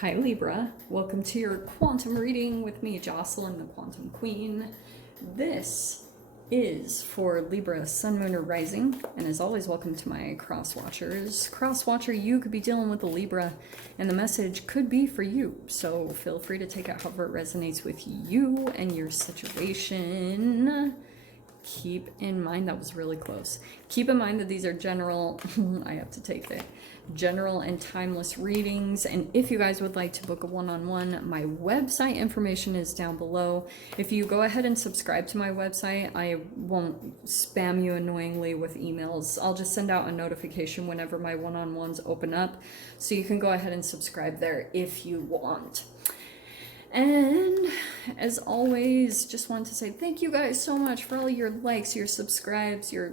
Hi Libra, welcome to your quantum reading with me, Jocelyn, the Quantum Queen. This is for Libra, Sun, Moon, or Rising, and as always, welcome to my cross watchers. Cross watcher, you could be dealing with a Libra, and the message could be for you, so feel free to take it however it resonates with you and your situation. Keep in mind, that was really close. Keep in mind that these are general, I have to take it, general and timeless readings. And if you guys would like to book a one-on-one, my website information is down below. If you go ahead and subscribe to my website, I won't spam you annoyingly with emails. I'll just send out a notification whenever my one-on-ones open up. So you can go ahead and subscribe there if you want. And as always, just want to say thank you guys so much for all your likes, your subscribes, your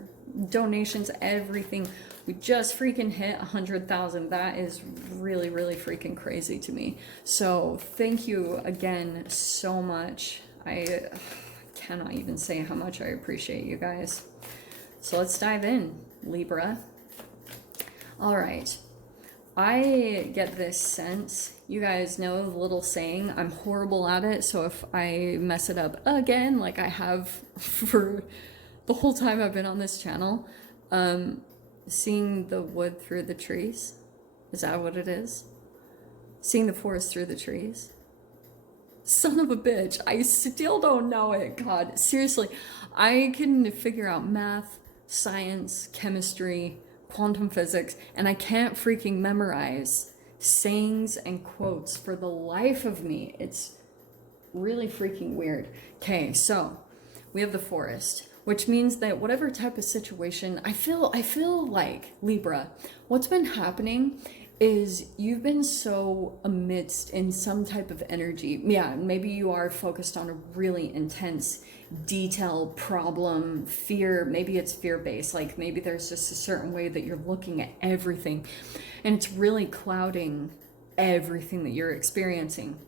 donations, everything. We just freaking hit 100,000. That is really, really freaking crazy to me. So thank you again so much. I cannot even say how much I appreciate you guys. So let's dive in, Libra. All right. I get this sense, you guys know the little saying, I'm horrible at it, so if I mess it up again, like I have for the whole time I've been on this channel, seeing the wood through the trees, is that what it is? Seeing the forest through the trees? Son of a bitch, I still don't know it, God, seriously. I can figure out math, science, chemistry, quantum physics, and I can't freaking memorize sayings and quotes for the life of me. It's really freaking weird. Okay, so we have the forest, which means that whatever type of situation, I feel like, Libra, what's been happening is you've been so amidst in some type of energy. Yeah, maybe you are focused on a really intense detail, problem, fear. Maybe it's fear-based, like maybe there's just a certain way that you're looking at everything and it's really clouding everything that you're experiencing.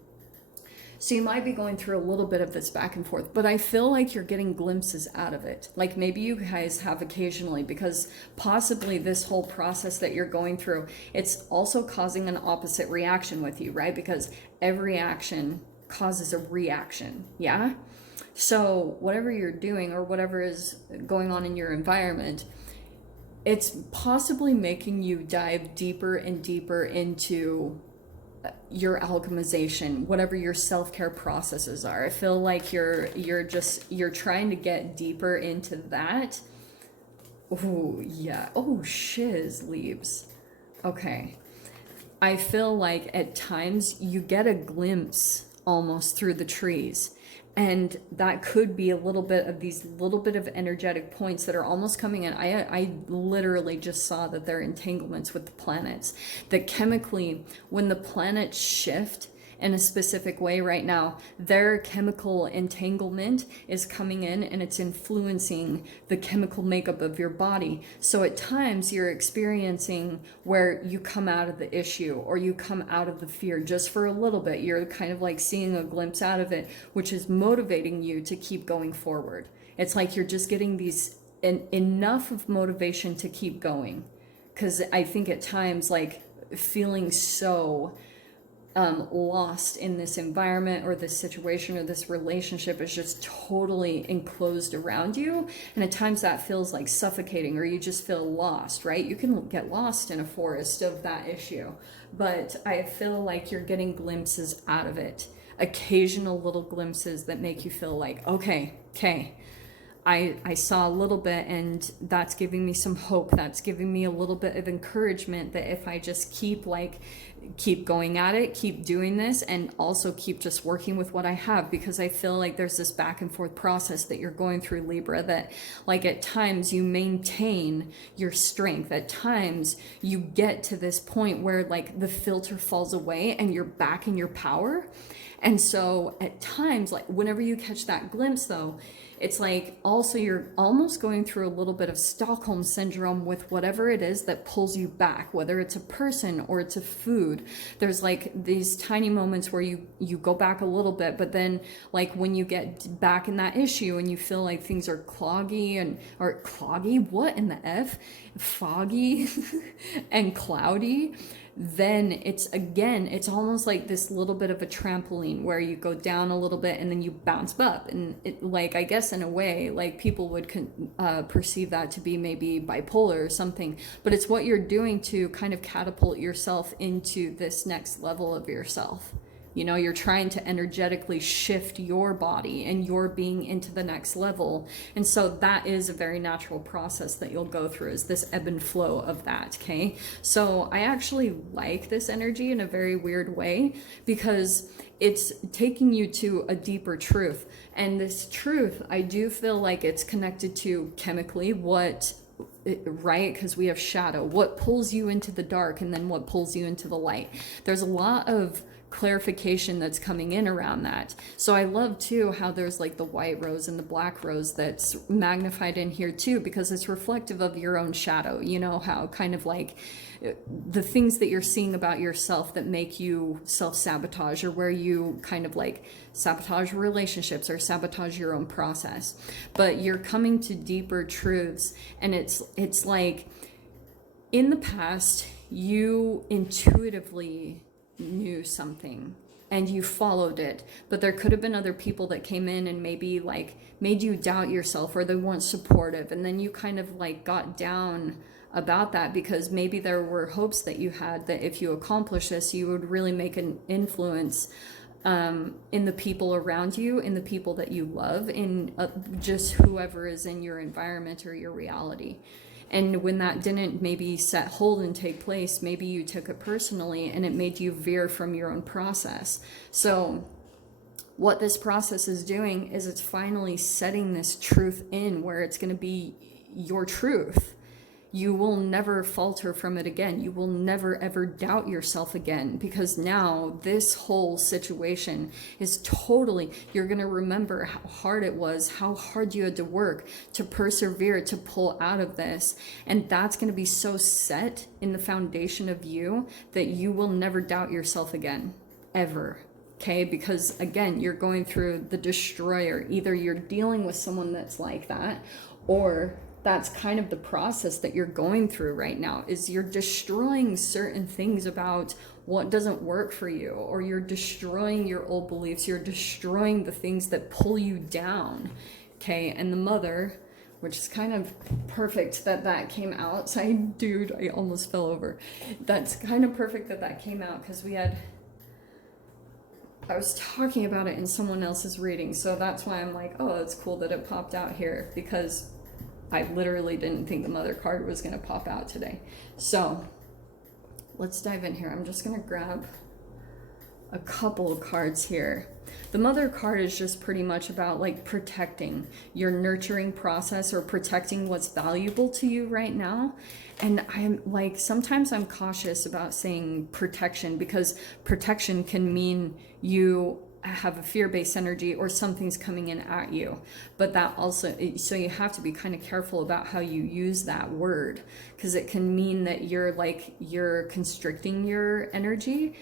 So you might be going through a little bit of this back and forth, but I feel like you're getting glimpses out of it. Like maybe you guys have occasionally, because possibly this whole process that you're going through, it's also causing an opposite reaction with you, right? Because every action causes a reaction, yeah? So whatever you're doing or whatever is going on in your environment, it's possibly making you dive deeper and deeper into your alchemization, whatever your self-care processes are. I feel like you're trying to get deeper into that. Oh yeah. Oh shiz, leaves. Okay. I feel like at times you get a glimpse almost through the trees. And that could be a little bit of these little bit of energetic points that are almost coming in. I literally just saw that they're entanglements with the planets. That chemically, when the planets shift in a specific way right now, their chemical entanglement is coming in and it's influencing the chemical makeup of your body. So at times you're experiencing where you come out of the issue or you come out of the fear just for a little bit. You're kind of like seeing a glimpse out of it, which is motivating you to keep going forward. It's like you're just getting these enough of motivation to keep going. Because I think at times, like feeling so lost in this environment or this situation or this relationship is just totally enclosed around you, and at times that feels like suffocating, or you just feel lost, right? You can get lost in a forest of that issue, but I feel like you're getting glimpses out of it, occasional little glimpses that make you feel like, okay, I saw a little bit, and that's giving me some hope. That's giving me a little bit of encouragement that if I just keep going at it, keep doing this, and also keep just working with what I have, because I feel like there's this back and forth process that you're going through, Libra, that like at times you maintain your strength. At times you get to this point where like the filter falls away and you're back in your power. And so at times, like whenever you catch that glimpse though, it's like also you're almost going through a little bit of Stockholm syndrome with whatever it is that pulls you back, whether it's a person or it's a food. There's like these tiny moments where you go back a little bit, but then like when you get back in that issue and you feel like things are cloggy, what in the F? Foggy and cloudy. then it's almost like this little bit of a trampoline where you go down a little bit and then you bounce up. And it, like, I guess in a way, like, people would perceive that to be maybe bipolar or something, but it's what you're doing to kind of catapult yourself into this next level of yourself. You know, you're trying to energetically shift your body and your being into the next level. And so that is a very natural process that you'll go through, is this ebb and flow of that, okay? So I actually like this energy in a very weird way, because it's taking you to a deeper truth. And this truth, I do feel like it's connected to chemically right? Because we have shadow, what pulls you into the dark and then what pulls you into the light. There's a lot of clarification that's coming in around that. So I love too how there's like the white rose and the black rose that's magnified in here too, because it's reflective of your own shadow. You know, how kind of like the things that you're seeing about yourself that make you self-sabotage, or where you kind of like sabotage relationships or sabotage your own process. But you're coming to deeper truths, and it's like in the past you intuitively knew something and you followed it, but there could have been other people that came in and maybe like made you doubt yourself, or they weren't supportive, and then you kind of like got down about that, because maybe there were hopes that you had that if you accomplish this, you would really make an influence in the people around you, in the people that you love, in just whoever is in your environment or your reality. And when that didn't maybe set hold and take place, maybe you took it personally and it made you veer from your own process. So what this process is doing is it's finally setting this truth in where it's going to be your truth. You will never falter from it again. You will never ever doubt yourself again, because now this whole situation is totally, you're going to remember how hard it was, how hard you had to work to persevere, to pull out of this. And that's going to be so set in the foundation of you that you will never doubt yourself again, ever. Okay, because again, you're going through the destroyer. Either you're dealing with someone that's like that, or that's kind of the process that you're going through right now, is you're destroying certain things about what doesn't work for you, or you're destroying your old beliefs, you're destroying the things that pull you down. Okay, and the mother, which is kind of perfect that came out. I almost fell over. That's kind of perfect that came out, because I was talking about it in someone else's reading, so that's why I'm like, oh, it's cool that it popped out here, because I literally didn't think the mother card was going to pop out today. So let's dive in here. I'm just going to grab a couple of cards here. The mother card is just pretty much about like protecting your nurturing process, or protecting what's valuable to you right now. And I'm like, sometimes I'm cautious about saying protection, because protection can mean you have a fear-based energy, or something's coming in at you. But that also, so you have to be kind of careful about how you use that word, because it can mean that you're constricting your energy,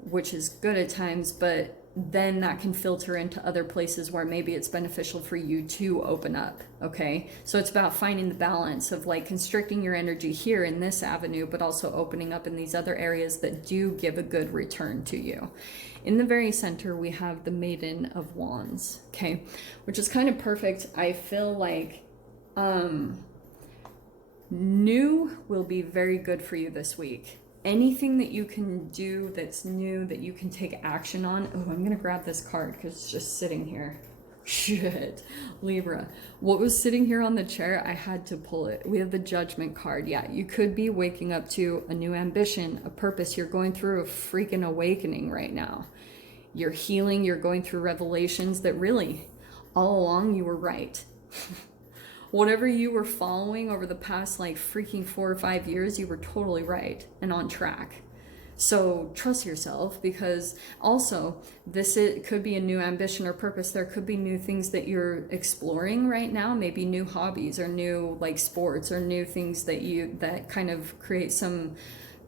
which is good at times, but then that can filter into other places where maybe it's beneficial for you to open up. Okay, so it's about finding the balance of like constricting your energy here in this avenue, but also opening up in these other areas that do give a good return to you. In the very center, we have the Maiden of Wands, okay, which is kind of perfect. I feel like new will be very good for you this week. Anything that you can do that's new, that you can take action on. Oh, I'm going to grab this card because it's just sitting here. Shit. Libra. What was sitting here on the chair, I had to pull it. We have the Judgment card. Yeah, you could be waking up to a new ambition, a purpose. You're going through a freaking awakening right now. You're healing. You're going through revelations that really, all along, you were right. Whatever you were following over the past like freaking 4 or 5 years, you were totally right and on track. So trust yourself, because also it could be a new ambition or purpose. There could be new things that you're exploring right now, maybe new hobbies or new like sports or new things that kind of create some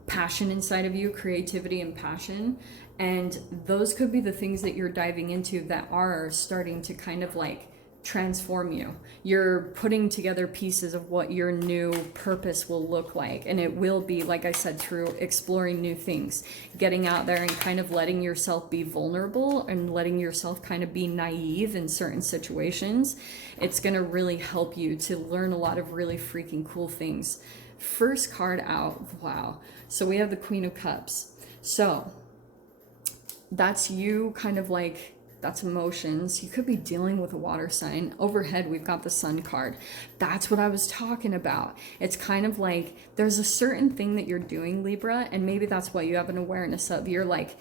passion inside of you, creativity and passion. And those could be the things that you're diving into that are starting to kind of like transform you. You're putting together pieces of what your new purpose will look like. And it will be, like I said, through exploring new things, getting out there and kind of letting yourself be vulnerable and letting yourself kind of be naive in certain situations. It's going to really help you to learn a lot of really freaking cool things. First card out. Wow. So we have the Queen of Cups. So that's you kind of like, that's emotions. You could be dealing with a water sign. Overhead, we've got the Sun card. That's what I was talking about. It's kind of like there's a certain thing that you're doing, Libra, and maybe that's what you have an awareness of. You're like,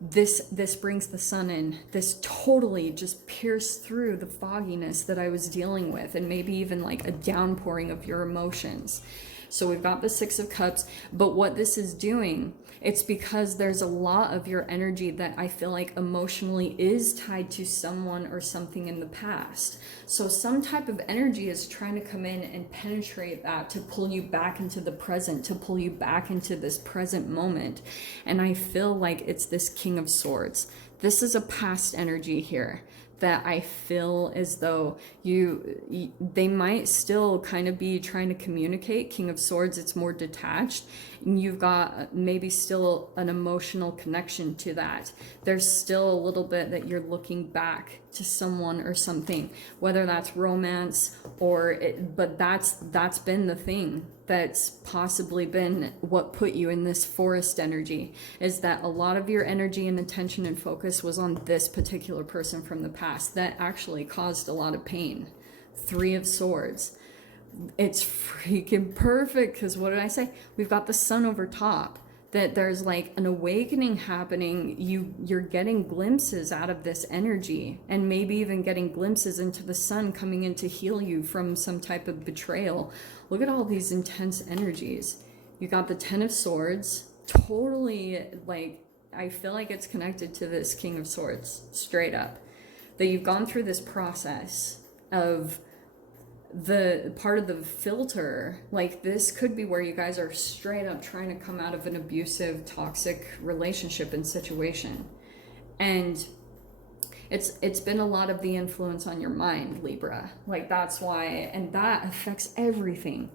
this brings the sun in. This totally just pierced through the fogginess that I was dealing with, and maybe even like a downpouring of your emotions. So we've got the Six of Cups, but what this is doing, it's because there's a lot of your energy that I feel like emotionally is tied to someone or something in the past. So some type of energy is trying to come in and penetrate that to pull you back into the present, to pull you back into this present moment. And I feel like it's this King of Swords. This is a past energy here that I feel as though they might still kind of be trying to communicate. King of Swords, it's more detached, and you've got maybe still an emotional connection to that. There's still a little bit that you're looking back to someone or something, whether that's romance or but that's been the thing that's possibly been what put you in this forest energy, is that a lot of your energy and attention and focus was on this particular person from the past that actually caused a lot of pain. Three of Swords. It's freaking perfect, because what did I say? We've got the sun over top. That there's like an awakening happening. You're getting glimpses out of this energy, and maybe even getting glimpses into the sun coming in to heal you from some type of betrayal. Look at all these intense energies. You got the Ten of Swords, totally like, I feel like it's connected to this King of Swords, straight up. That you've gone through this process of the part of the filter, like this could be where you guys are straight up trying to come out of an abusive, toxic relationship and situation. And it's been a lot of the influence on your mind, Libra. Like that's why, and that affects everything.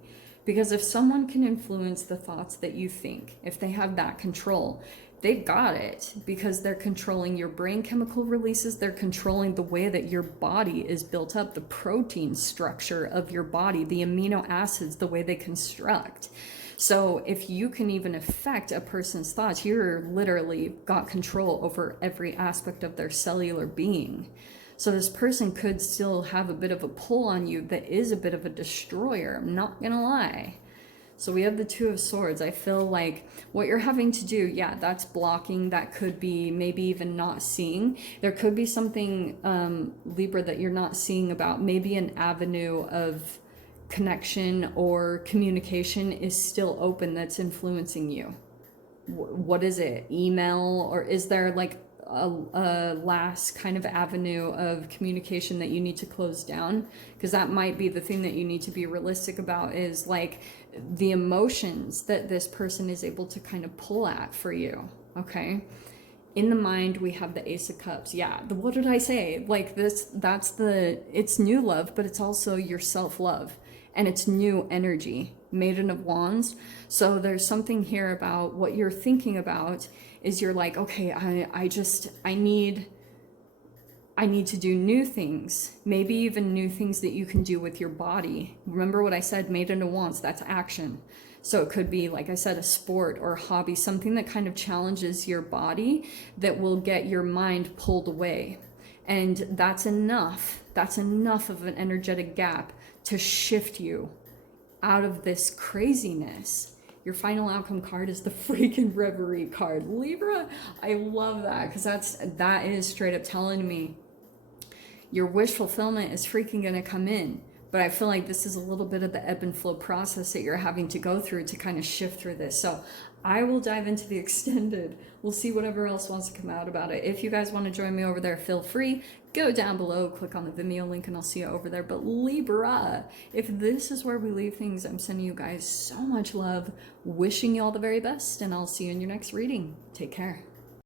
Because if someone can influence the thoughts that you think, if they have that control, they've got it, because they're controlling your brain chemical releases. They're controlling the way that your body is built up, the protein structure of your body, the amino acids, the way they construct. So if you can even affect a person's thoughts, you're literally got control over every aspect of their cellular being. So this person could still have a bit of a pull on you that is a bit of a destroyer. I'm not gonna lie. So we have the Two of Swords. I feel like what you're having to do, yeah, that's blocking. That could be maybe even not seeing. There could be something, Libra, that you're not seeing about. Maybe an avenue of connection or communication is still open that's influencing you. What is it? Email? Or is there like a last kind of avenue of communication that you need to close down? Because that might be the thing that you need to be realistic about, is like the emotions that this person is able to kind of pull at for you. Okay, in the mind we have the Ace of Cups. Yeah, what did I say? Like this, it's new love, but it's also your self-love, and it's new energy. Maiden of Wands. So there's something here about what you're thinking about is you're like, okay, I need to do new things, maybe even new things that you can do with your body. Remember what I said, Maiden of Wands, that's action. So it could be, like I said, a sport or a hobby, something that kind of challenges your body that will get your mind pulled away. And that's enough of an energetic gap to shift you out of this craziness. Your final outcome card is the freaking Reverie card. Libra, I love that, because that is straight up telling me your wish fulfillment is freaking gonna come in. But I feel like this is a little bit of the ebb and flow process that you're having to go through to kind of shift through this. So I will dive into the extended. We'll see whatever else wants to come out about it. If you guys want to join me over there, feel free. Go down below, click on the Vimeo link, and I'll see you over there. But Libra, if this is where we leave things, I'm sending you guys so much love, wishing you all the very best, and I'll see you in your next reading. Take care.